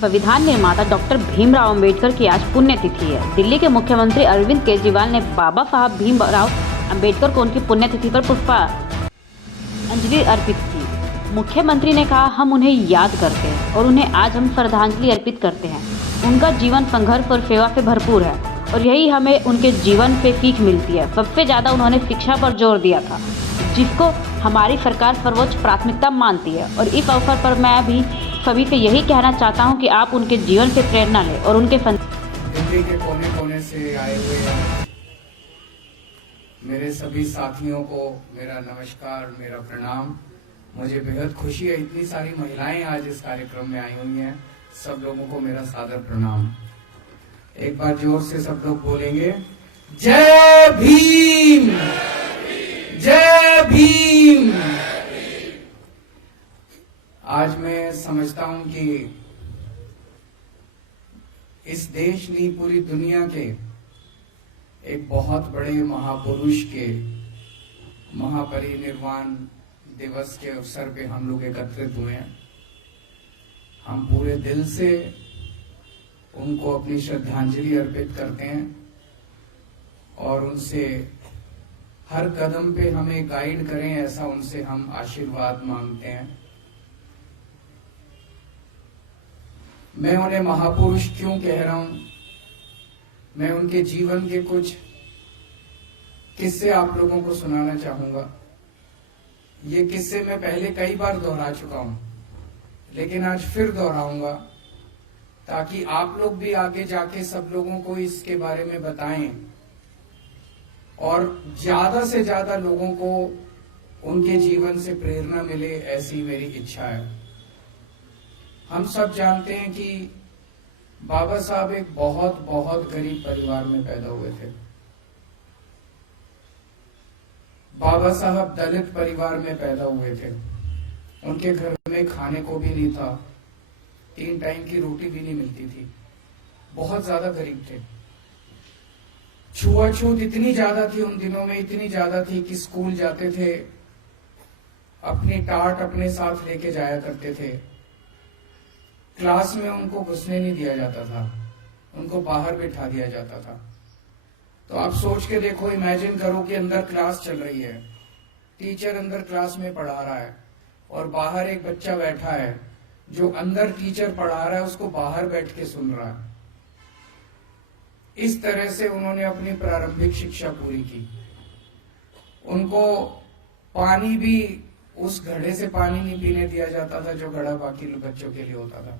संविधान निर्माता डॉक्टर भीमराव अंबेडकर की आज पुण्यतिथि है। दिल्ली के मुख्यमंत्री अरविंद केजरीवाल ने बाबा साहब भीमराव अंबेडकर को उनकी पुण्यतिथि पर पुष्पांजलि अर्पित की। मुख्यमंत्री ने कहा, हम उन्हें याद करते हैं और उन्हें आज हम श्रद्धांजलि अर्पित करते हैं। उनका जीवन संघर्ष और सेवा से भरपूर है और यही हमें उनके जीवन से सीख मिलती है। सबसे ज्यादा उन्होंने शिक्षा पर जोर दिया था, जिसको हमारी सरकार सर्वोच्च प्राथमिकता मानती है। और इस अवसर पर मैं भी सभी से यही कहना चाहता हूं कि आप उनके जीवन से प्रेरणा लें और उनके दिल्ली के कोने कोने से आए हुए मेरे सभी साथियों को मेरा नमस्कार, मेरा प्रणाम। मुझे बेहद खुशी है, इतनी सारी महिलाएं आज इस कार्यक्रम में आई हुई हैं। सब लोगों को मेरा सादर प्रणाम। एक बार जोर से सब लोग बोलेंगे, जय भीम, जय भीम। आज मैं समझता हूं कि इस देश नहीं, पूरी दुनिया के एक बहुत बड़े महापुरुष के महापरिनिर्वाण दिवस के अवसर पे हम लोग एकत्रित हुए हैं। हम पूरे दिल से उनको अपनी श्रद्धांजलि अर्पित करते हैं और उनसे हर कदम पे हमें गाइड करें, ऐसा उनसे हम आशीर्वाद मांगते हैं। मैं उन्हें महापुरुष क्यों कह रहा हूं? मैं उनके जीवन के कुछ किस्से आप लोगों को सुनाना चाहूंगा। ये किस्से मैं पहले कई बार दोहरा चुका हूं, लेकिन आज फिर दोहराऊंगा ताकि आप लोग भी आगे जाके सब लोगों को इसके बारे में बताएं और ज्यादा से ज्यादा लोगों को उनके जीवन से प्रेरणा मिले, ऐसी मेरी इच्छा है। हम सब जानते हैं कि बाबा साहब एक बहुत बहुत गरीब परिवार में पैदा हुए थे। बाबा साहब दलित परिवार में पैदा हुए थे। उनके घर में खाने को भी नहीं था, 3 टाइम की रोटी भी नहीं मिलती थी। बहुत ज्यादा गरीब थे। छुआछूत इतनी ज्यादा थी उन दिनों में, इतनी ज्यादा थी कि स्कूल जाते थे अपनी टाट अपने साथ लेके जाया करते थे। क्लास में उनको घुसने नहीं दिया जाता था, उनको बाहर बिठा दिया जाता था। तो आप सोच के देखो, इमेजिन करो कि अंदर क्लास चल रही है, टीचर अंदर क्लास में पढ़ा रहा है और बाहर एक बच्चा बैठा है जो अंदर टीचर पढ़ा रहा है उसको बाहर बैठ के सुन रहा है। इस तरह से उन्होंने अपनी प्रारंभिक शिक्षा पूरी की। उनको पानी भी उस घड़े से पानी नहीं पीने दिया जाता था जो घड़ा बाकी बच्चों के लिए होता था।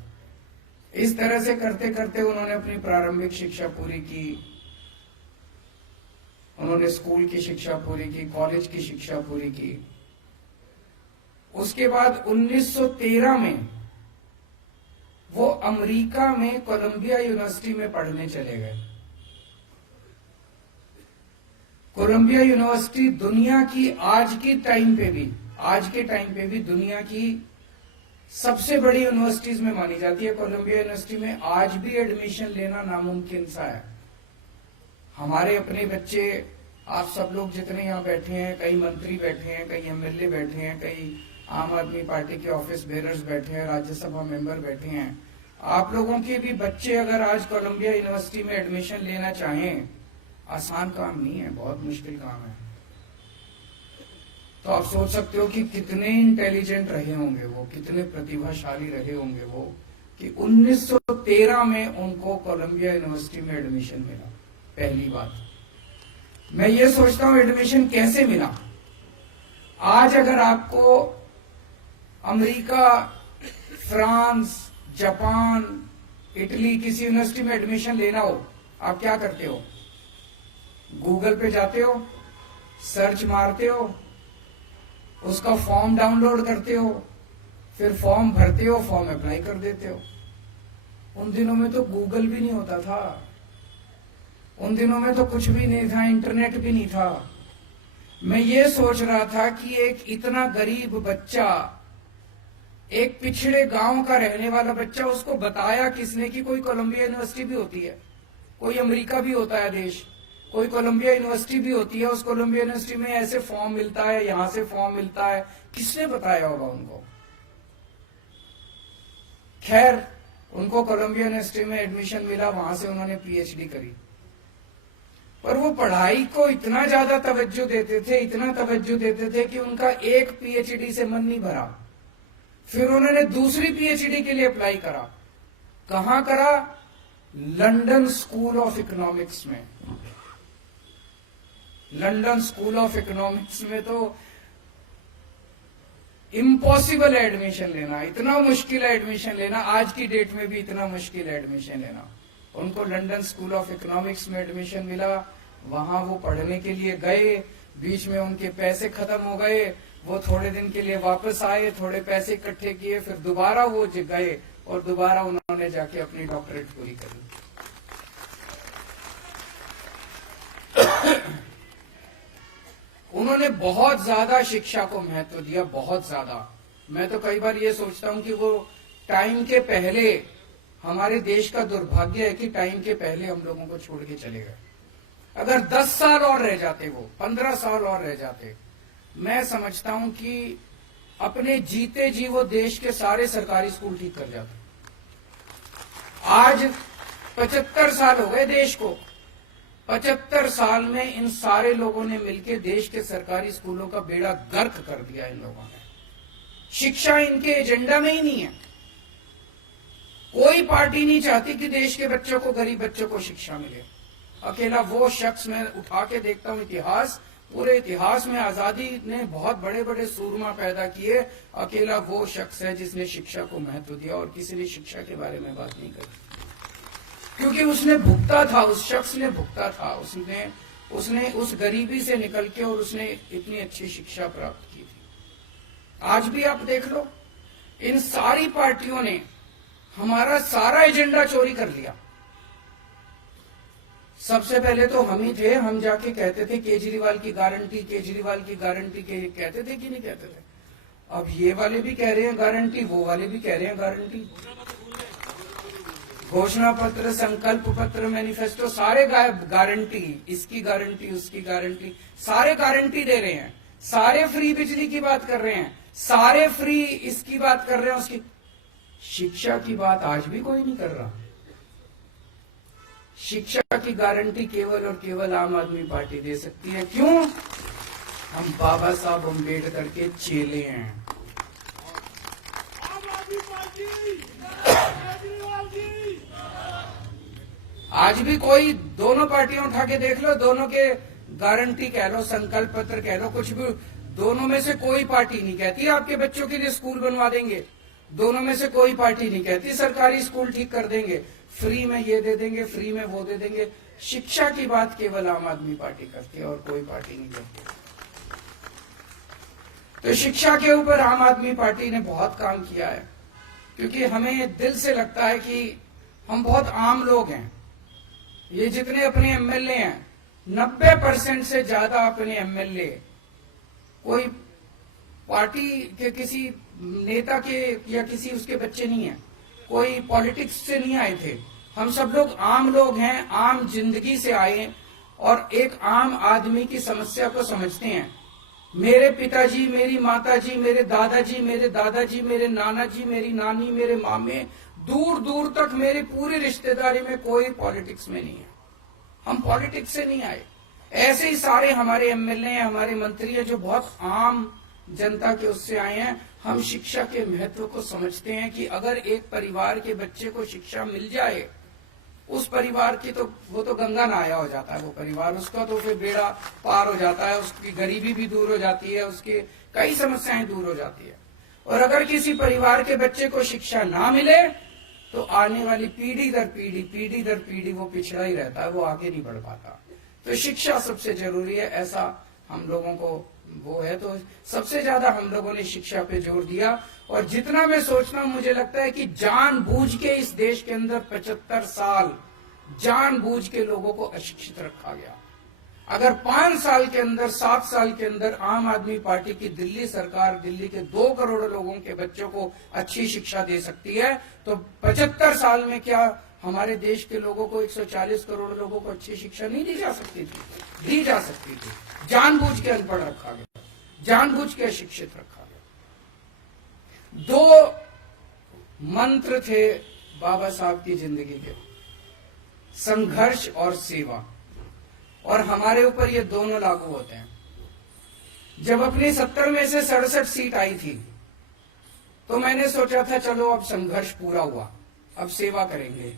इस तरह से करते करते उन्होंने अपनी प्रारंभिक शिक्षा पूरी की। उन्होंने स्कूल की शिक्षा पूरी की, कॉलेज की शिक्षा पूरी की। उसके बाद 1913 में वो अमेरिका में कोलंबिया यूनिवर्सिटी में पढ़ने चले गए। कोलंबिया यूनिवर्सिटी दुनिया की आज के टाइम पे भी दुनिया की सबसे बड़ी यूनिवर्सिटीज में मानी जाती है। कोलंबिया यूनिवर्सिटी में आज भी एडमिशन लेना नामुमकिन सा है। हमारे अपने बच्चे, आप सब लोग जितने यहाँ बैठे हैं, कई मंत्री बैठे हैं, कई एमएलए बैठे हैं, कई आम आदमी पार्टी के ऑफिस बेरर्स बैठे हैं, राज्यसभा मेंबर बैठे हैं। आप लोगों के भी बच्चे अगर आज कोलंबिया यूनिवर्सिटी में एडमिशन लेना चाहें, आसान काम नहीं है, बहुत मुश्किल काम है। तो आप सोच सकते हो कि कितने इंटेलिजेंट रहे होंगे वो, कितने प्रतिभाशाली रहे होंगे वो, कि 1913 में उनको कोलंबिया यूनिवर्सिटी में एडमिशन मिला। पहली बात मैं ये सोचता हूं, एडमिशन कैसे मिला? आज अगर आपको अमेरिका, फ्रांस, जापान, इटली किसी यूनिवर्सिटी में एडमिशन लेना हो, आप क्या करते हो? गूगल पे जाते हो, सर्च मारते हो, उसका फॉर्म डाउनलोड करते हो, फिर फॉर्म भरते हो, फॉर्म अप्लाई कर देते हो। उन दिनों में तो गूगल भी नहीं होता था, उन दिनों में तो कुछ भी नहीं था, इंटरनेट भी नहीं था। मैं ये सोच रहा था कि एक इतना गरीब बच्चा, एक पिछड़े गांव का रहने वाला बच्चा, उसको बताया किसने कि कोई कोलंबिया यूनिवर्सिटी भी होती है, कोई अमेरिका भी होता है देश, कोई कोलंबिया यूनिवर्सिटी भी होती है। उस कोलंबिया यूनिवर्सिटी में ऐसे फॉर्म मिलता है, यहां से फॉर्म मिलता है। किसने बताया होगा उनको? खैर, उनको कोलंबिया यूनिवर्सिटी में एडमिशन मिला, वहां से उन्होंने पीएचडी करी। पर वो पढ़ाई को इतना ज्यादा तवज्जो देते थे, इतना तवज्जो देते थे कि उनका एक पीएचडी से मन नहीं भरा। फिर उन्होंने दूसरी पीएचडी के लिए अप्लाई करा। कहां करा? लंदन स्कूल ऑफ इकोनॉमिक्स में। लंदन स्कूल ऑफ इकोनॉमिक्स में तो इम्पॉसिबल है एडमिशन लेना, इतना मुश्किल है एडमिशन लेना, आज की डेट में भी इतना मुश्किल है एडमिशन लेना। उनको लंदन स्कूल ऑफ इकोनॉमिक्स में एडमिशन मिला, वहां वो पढ़ने के लिए गए, बीच में उनके पैसे खत्म हो गए, वो थोड़े दिन के लिए वापस आए, थोड़े पैसे इकट्ठे किए, फिर दोबारा वो गए और दोबारा उन्होंने जाके अपनी डॉक्टरेट पूरी करी। उन्होंने बहुत ज्यादा शिक्षा को महत्व दिया, बहुत ज्यादा। मैं तो कई बार ये सोचता हूं कि वो टाइम के पहले, हमारे देश का दुर्भाग्य है कि टाइम के पहले हम लोगों को छोड़ के चले गए। अगर 10 साल और रह जाते, वो 15 साल और रह जाते, मैं समझता हूं कि अपने जीते जी वो देश के सारे सरकारी स्कूल ठीक कर जाते। आज 75 साल हो गए देश को। 75 साल में इन सारे लोगों ने मिलकर देश के सरकारी स्कूलों का बेड़ा गर्क कर दिया। इन लोगों ने, शिक्षा इनके एजेंडा में ही नहीं है। कोई पार्टी नहीं चाहती कि देश के बच्चों को, गरीब बच्चों को शिक्षा मिले। अकेला वो शख्स, मैं उठा के देखता हूं इतिहास, पूरे इतिहास में आजादी ने बहुत बड़े बड़े सूरमा पैदा किए, अकेला वो शख्स है जिसने शिक्षा को महत्व दिया और किसी ने शिक्षा के बारे में बात नहीं करी। क्योंकि उसने भुगता था, उस शख्स ने भुगता था, उसने उस गरीबी से निकल के और उसने इतनी अच्छी शिक्षा प्राप्त की थी। आज भी आप देख लो, इन सारी पार्टियों ने हमारा सारा एजेंडा चोरी कर लिया। सबसे पहले तो हम ही थे, हम जाके कहते थे केजरीवाल की गारंटी, केजरीवाल की गारंटी के कहते थे कि नहीं कहते थे? अब ये वाले भी कह रहे हैं गारंटी, वो वाले भी कह रहे हैं गारंटी। घोषणा पत्र, संकल्प पत्र, मैनिफेस्टो, सारे गारंटी, इसकी गारंटी, उसकी गारंटी, सारे गारंटी दे रहे हैं। सारे फ्री बिजली की बात कर रहे हैं, सारे फ्री इसकी बात कर रहे हैं, उसकी। शिक्षा की बात आज भी कोई नहीं कर रहा। शिक्षा की गारंटी केवल और केवल आम आदमी पार्टी दे सकती है। क्यों? हम बाबा साहब अम्बेडकर के चेले हैं। आज भी कोई दोनों पार्टियां उठा के देख लो, दोनों के गारंटी कह लो, संकल्प पत्र कह लो, कुछ भी, दोनों में से कोई पार्टी नहीं कहती आपके बच्चों के लिए स्कूल बनवा देंगे। दोनों में से कोई पार्टी नहीं कहती सरकारी स्कूल ठीक कर देंगे, फ्री में ये दे देंगे, फ्री में वो दे देंगे। शिक्षा की बात केवल आम आदमी पार्टी करती है और कोई पार्टी नहीं करती। तो शिक्षा के ऊपर आम आदमी पार्टी ने बहुत काम किया है, क्योंकि हमें दिल से लगता है कि हम बहुत आम लोग हैं। ये जितने अपने एमएलए हैं, 90% से ज्यादा अपने एमएलए कोई पार्टी के किसी नेता के या किसी उसके बच्चे नहीं है, कोई पॉलिटिक्स से नहीं आए थे। हम सब लोग आम लोग हैं, आम जिंदगी से आए और एक आम आदमी की समस्या को समझते हैं। मेरे पिताजी, मेरी माताजी, मेरे दादाजी, मेरे नाना जी, मेरी नानी, मेरे मामे, दूर दूर तक मेरी पूरी रिश्तेदारी में कोई पॉलिटिक्स में नहीं है। हम पॉलिटिक्स से नहीं आए। ऐसे ही सारे हमारे एमएलए हैं, हमारे मंत्री हैं, जो बहुत आम जनता के उससे आए हैं। हम शिक्षा के महत्व को समझते हैं कि अगर एक परिवार के बच्चे को शिक्षा मिल जाए, उस परिवार की तो वो तो गंगा नहाया हो जाता है। वो परिवार, उसका तो फिर बेड़ा पार हो जाता है, उसकी गरीबी भी दूर हो जाती है, उसकी कई समस्याएं दूर हो जाती है। और अगर किसी परिवार के बच्चे को शिक्षा ना मिले तो आने वाली पीढ़ी दर पीढ़ी वो पिछड़ा ही रहता है, वो आगे नहीं बढ़ पाता। तो शिक्षा सबसे जरूरी है, ऐसा हम लोगों को वो है। तो सबसे ज्यादा हम लोगों ने शिक्षा पे जोर दिया। और जितना मैं सोचता हूं, मुझे लगता है कि जानबूझ के इस देश के अंदर 75 साल जानबूझ के लोगों को अशिक्षित रखा गया। अगर 5 साल के अंदर, 7 साल के अंदर आम आदमी पार्टी की दिल्ली सरकार दिल्ली के 2 करोड़ लोगों के बच्चों को अच्छी शिक्षा दे सकती है, तो 75 साल में क्या हमारे देश के लोगों को, 140 करोड़ लोगों को अच्छी शिक्षा नहीं दी जा सकती थी? दी जा सकती थी। जानबूझ के अनपढ़ रखा गया, जानबूझ के अशिक्षित रखा गया। 2 मंत्र थे, बाबा साहब की जिंदगी के संघर्ष और सेवा, और हमारे ऊपर ये दोनों लागू होते हैं। जब अपनी 70 में से 67 सीट आई थी तो मैंने सोचा था चलो अब संघर्ष पूरा हुआ, अब सेवा करेंगे।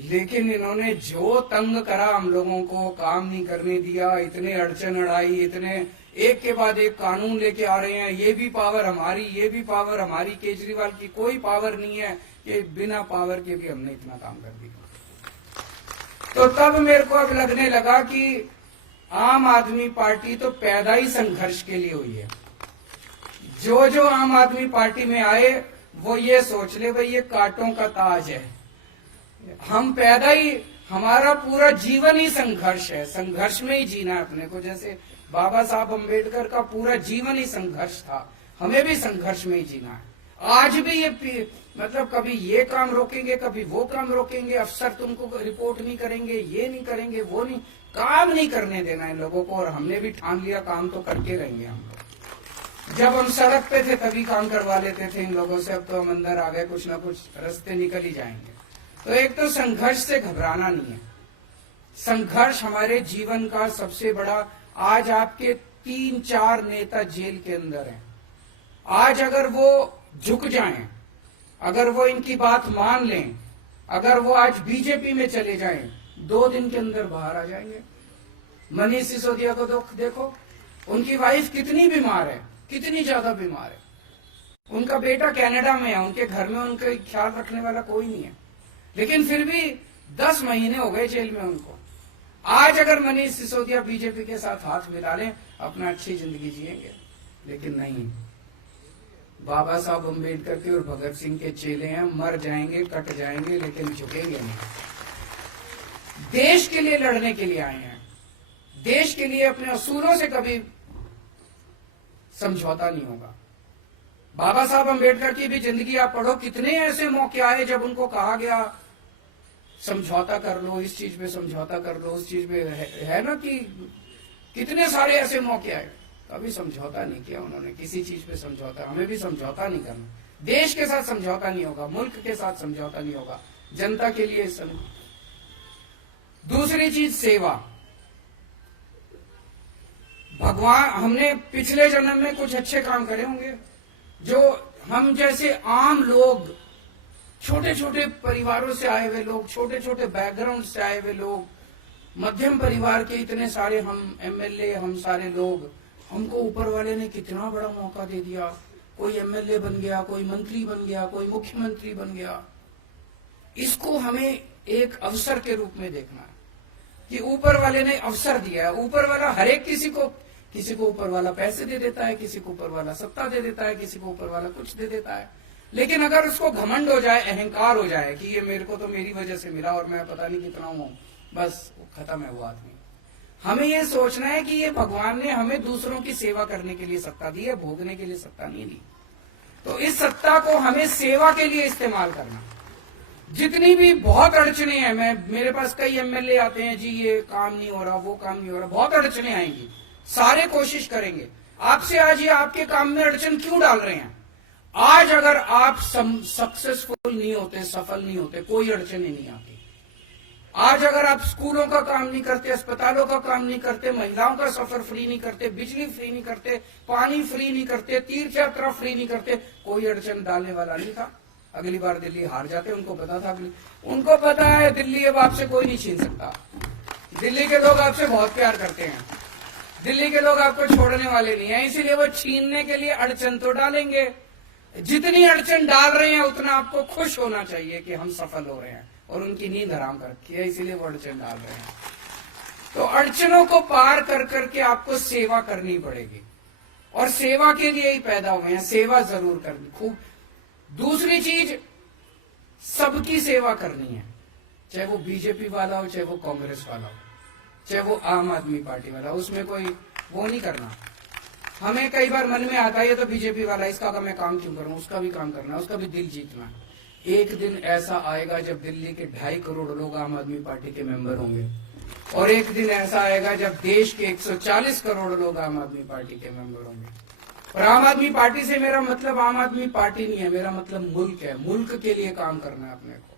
लेकिन इन्होंने जो तंग करा हम लोगों को, काम नहीं करने दिया, इतने अड़चन अड़ाई, इतने एक के बाद एक कानून लेके आ रहे हैं, ये भी पावर हमारी, ये भी पावर हमारी। केजरीवाल की कोई पावर नहीं है कि बिना पावर के भी हमने इतना काम कर दिया। तो तब मेरे को अब लगने लगा कि आम आदमी पार्टी तो पैदा ही संघर्ष के लिए हुई है। जो जो आम आदमी पार्टी में आए वो ये सोच ले भाई ये कांटों का ताज है। हम पैदा ही, हमारा पूरा जीवन ही संघर्ष है, संघर्ष में ही जीना है अपने को। जैसे बाबा साहब अम्बेडकर का पूरा जीवन ही संघर्ष था, हमें भी संघर्ष में ही जीना है। आज भी ये मतलब कभी ये काम रोकेंगे, कभी वो काम रोकेंगे, अफसर तुमको रिपोर्ट नहीं करेंगे, ये नहीं करेंगे, वो नहीं, काम नहीं करने देना इन लोगों को। और हमने भी ठान लिया काम तो करके रहेंगे हम लोग। जब हम सड़क पे थे तभी काम करवा लेते थे इन लोगों से, अब तो हम अंदर आ गए, कुछ ना कुछ रास्ते निकल ही जाएंगे। तो एक तो संघर्ष से घबराना नहीं है। संघर्ष हमारे जीवन का सबसे बड़ा, आज आपके 3-4 नेता जेल के अंदर हैं। आज अगर वो झुक जाएं, अगर वो इनकी बात मान लें, अगर वो आज बीजेपी में चले जाएं, 2 दिन के अंदर बाहर आ जाएंगे। मनीष सिसोदिया को देखो, उनकी वाइफ कितनी बीमार है, कितनी ज्यादा बीमार है। उनका बेटा कनाडा में है, उनके घर में उनका ख्याल रखने वाला कोई नहीं है, लेकिन फिर भी 10 महीने हो गए जेल में उनको। आज अगर मनीष सिसोदिया बीजेपी के साथ हाथ मिला लें, अपना अच्छी जिंदगी जिएंगे। लेकिन नहीं, बाबा साहब अम्बेडकर के और भगत सिंह के चेले हैं, मर जाएंगे, कट जाएंगे, लेकिन झुकेंगे नहीं। देश के लिए लड़ने के लिए आए हैं, देश के लिए अपने असूलों से कभी समझौता नहीं होगा। बाबा साहब अम्बेडकर की भी जिंदगी आप पढ़ो, कितने ऐसे मौके आए जब उनको कहा गया समझौता कर लो, इस चीज पे समझौता कर लो, उस चीज पे है ना, कि कितने सारे ऐसे मौके आए, कभी समझौता नहीं किया उन्होंने किसी चीज पे समझौता। हमें भी समझौता नहीं करना, देश के साथ समझौता नहीं होगा, मुल्क के साथ समझौता नहीं होगा, जनता के लिए दूसरी चीज सेवा। भगवान, हमने पिछले जन्म में कुछ अच्छे काम करे होंगे, जो हम जैसे आम लोग, छोटे छोटे परिवारों से आए हुए लोग, छोटे छोटे बैकग्राउंड से आए हुए लोग, मध्यम परिवार के इतने सारे हम एमएलए, हम सारे लोग, हमको ऊपर वाले ने कितना बड़ा मौका दे दिया। कोई एमएलए बन गया, कोई मंत्री बन गया, कोई मुख्यमंत्री बन गया। इसको हमें एक अवसर के रूप में देखना है कि ऊपर वाले ने अवसर दिया है। ऊपर वाला हर एक किसी को ऊपर वाला पैसे दे देता है, किसी को ऊपर वाला सत्ता दे देता है, किसी को ऊपर वाला कुछ दे देता है। लेकिन अगर उसको घमंड हो जाए, अहंकार हो जाए कि ये मेरे को तो मेरी वजह से मिला और मैं पता नहीं कितना हूं, बस खत्म है वो आदमी। हमें ये सोचना है कि ये भगवान ने हमें दूसरों की सेवा करने के लिए सत्ता दी है, भोगने के लिए सत्ता नहीं दी। तो इस सत्ता को हमें सेवा के लिए इस्तेमाल करना। जितनी भी बहुत अड़चने हैं, मेरे पास कई एमएलए आते हैं, जी ये काम नहीं हो रहा, वो काम नहीं हो रहा, बहुत अड़चने आएंगी, सारे कोशिश करेंगे। आपसे आज ये आपके काम में अड़चन क्यों डाल रहे हैं? आज अगर आप सक्सेसफुल नहीं होते, सफल नहीं होते, कोई अड़चन ही नहीं आती। आज अगर आप स्कूलों का काम नहीं करते, अस्पतालों का काम नहीं करते, महिलाओं का सफर फ्री नहीं करते, बिजली फ्री नहीं करते, पानी फ्री नहीं करते, तीर्थ यात्रा फ्री नहीं करते, कोई अड़चन डालने वाला नहीं था। अगली बार दिल्ली हार जाते, उनको पता था, उनको पता है दिल्ली अब आपसे कोई नहीं छीन सकता। दिल्ली के लोग आपसे बहुत प्यार करते हैं, दिल्ली के लोग आपको छोड़ने वाले नहीं है, इसीलिए वो छीनने के लिए अड़चन तो डालेंगे। जितनी अड़चन डाल रहे हैं उतना आपको खुश होना चाहिए कि हम सफल हो रहे हैं, और उनकी नींद हराम कर रखी है, इसीलिए वो अड़चन डाल रहे हैं। तो अड़चनों को पार कर करके आपको सेवा करनी पड़ेगी, और सेवा के लिए ही पैदा हुए हैं, सेवा जरूर करनी खूब। दूसरी चीज, सबकी सेवा करनी है, चाहे वो बीजेपी वाला हो, चाहे वो कांग्रेस वाला हो, चाहे वो आम आदमी पार्टी वाला, उसमें कोई वो नहीं करना। हमें कई बार मन में आता है ये तो बीजेपी वाला, इसका मैं काम क्यों करूं, उसका भी काम करना, उसका भी दिल जीतना। एक दिन ऐसा आएगा जब दिल्ली के 2.5 करोड़ लोग आम आदमी पार्टी के मेंबर होंगे, और एक दिन ऐसा आएगा जब देश के 140 करोड़ लोग आम आदमी पार्टी के मेंबर होंगे। और आम आदमी पार्टी से मेरा मतलब आम आदमी पार्टी नहीं है, मेरा मतलब मुल्क है। मुल्क के लिए काम करना है अपने को।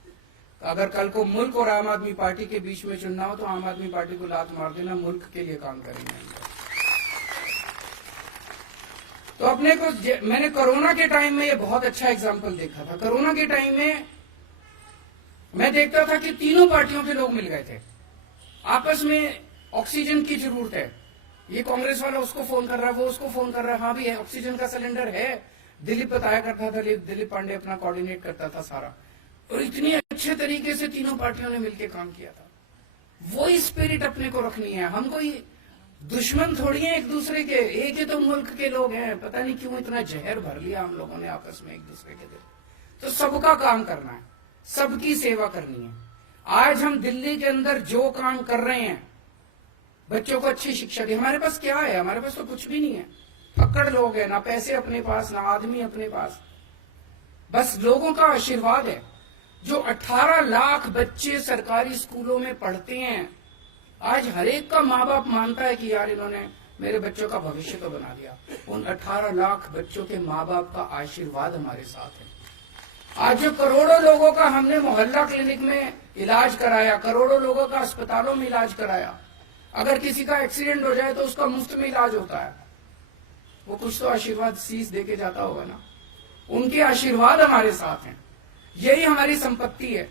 तो अगर कल को मुल्क और आम आदमी पार्टी के बीच में चुनना हो तो आम आदमी पार्टी को लात मार देना, मुल्क के लिए काम करेंगे। तो अपने को मैंने कोरोना के टाइम में ये बहुत अच्छा एग्जाम्पल देखा था। कोरोना के टाइम में मैं देखता था कि तीनों पार्टियों के लोग मिल गए थे, आपस में ऑक्सीजन की जरूरत है, ये कांग्रेस वाला उसको फोन कर रहा है, वो उसको फोन कर रहा है, हाँ भी है, ऑक्सीजन का सिलेंडर है। दिलीप बताया करता था, दिलीप पांडे अपना कोऑर्डिनेट करता था सारा, और इतनी अच्छे तरीके से तीनों पार्टियों ने मिलकर काम किया था। वो स्पिरिट अपने को रखनी है। हम कोई दुश्मन थोड़ी है एक दूसरे के, एक ही तो मुल्क के लोग हैं। पता नहीं क्यों इतना जहर भर लिया हम लोगों ने आपस में एक दूसरे के दिल। तो सबका काम करना है, सबकी सेवा करनी है। आज हम दिल्ली के अंदर जो काम कर रहे हैं, बच्चों को अच्छी शिक्षा दी, हमारे पास क्या है? हमारे पास तो कुछ भी नहीं है। पकड़ लोग हैं, ना पैसे अपने पास, ना आदमी अपने पास, बस लोगों का आशीर्वाद है। जो 18 लाख बच्चे सरकारी स्कूलों में पढ़ते हैं, आज हर एक का माँ बाप मानता है कि यार इन्होंने मेरे बच्चों का भविष्य तो बना दिया। उन 18 लाख बच्चों के माँ बाप का आशीर्वाद हमारे साथ है। आज जो करोड़ों लोगों का हमने मोहल्ला क्लिनिक में इलाज कराया, करोड़ों लोगों का अस्पतालों में इलाज कराया, अगर किसी का एक्सीडेंट हो जाए तो उसका मुफ्त में इलाज होता है। वो कुछ तो आशीर्वाद शीश देके जाता होगा ना। उनके आशीर्वाद हमारे साथ हैं, यही हमारी संपत्ति है।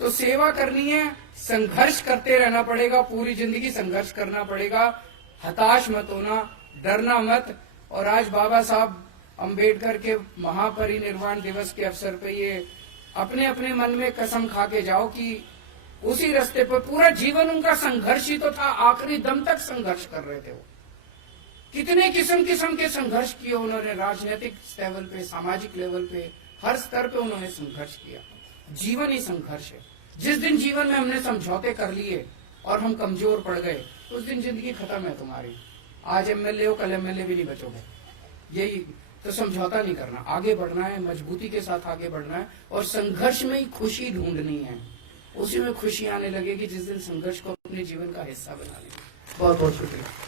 तो सेवा करनी है, संघर्ष करते रहना पड़ेगा, पूरी जिंदगी संघर्ष करना पड़ेगा। हताश मत होना, डरना मत। और आज बाबा साहब अंबेडकर के महापरिनिर्वाण दिवस के अवसर पे ये अपने अपने मन में कसम खा के जाओ कि उसी रास्ते पर पूरा जीवन उनका संघर्ष ही तो था। आखिरी दम तक संघर्ष कर रहे थे वो। कितने किस्म किस्म के संघर्ष किए उन्होंने, राजनीतिक लेवल पे, सामाजिक लेवल पे, हर स्तर पे उन्होंने संघर्ष किया। जीवन ही संघर्ष है। जिस दिन जीवन में हमने समझौते कर लिए और हम कमजोर पड़ गए, उस दिन जिंदगी खत्म है तुम्हारी। आज एमएलए हो, कल एमएलए भी नहीं बचोगे। यही तो, समझौता नहीं करना, आगे बढ़ना है, मजबूती के साथ आगे बढ़ना है। और संघर्ष में ही खुशी ढूंढनी है। उसी में खुशी आने लगेगी जिस दिन संघर्ष को अपने जीवन का हिस्सा बना लेंगे। बहुत बहुत शुक्रिया।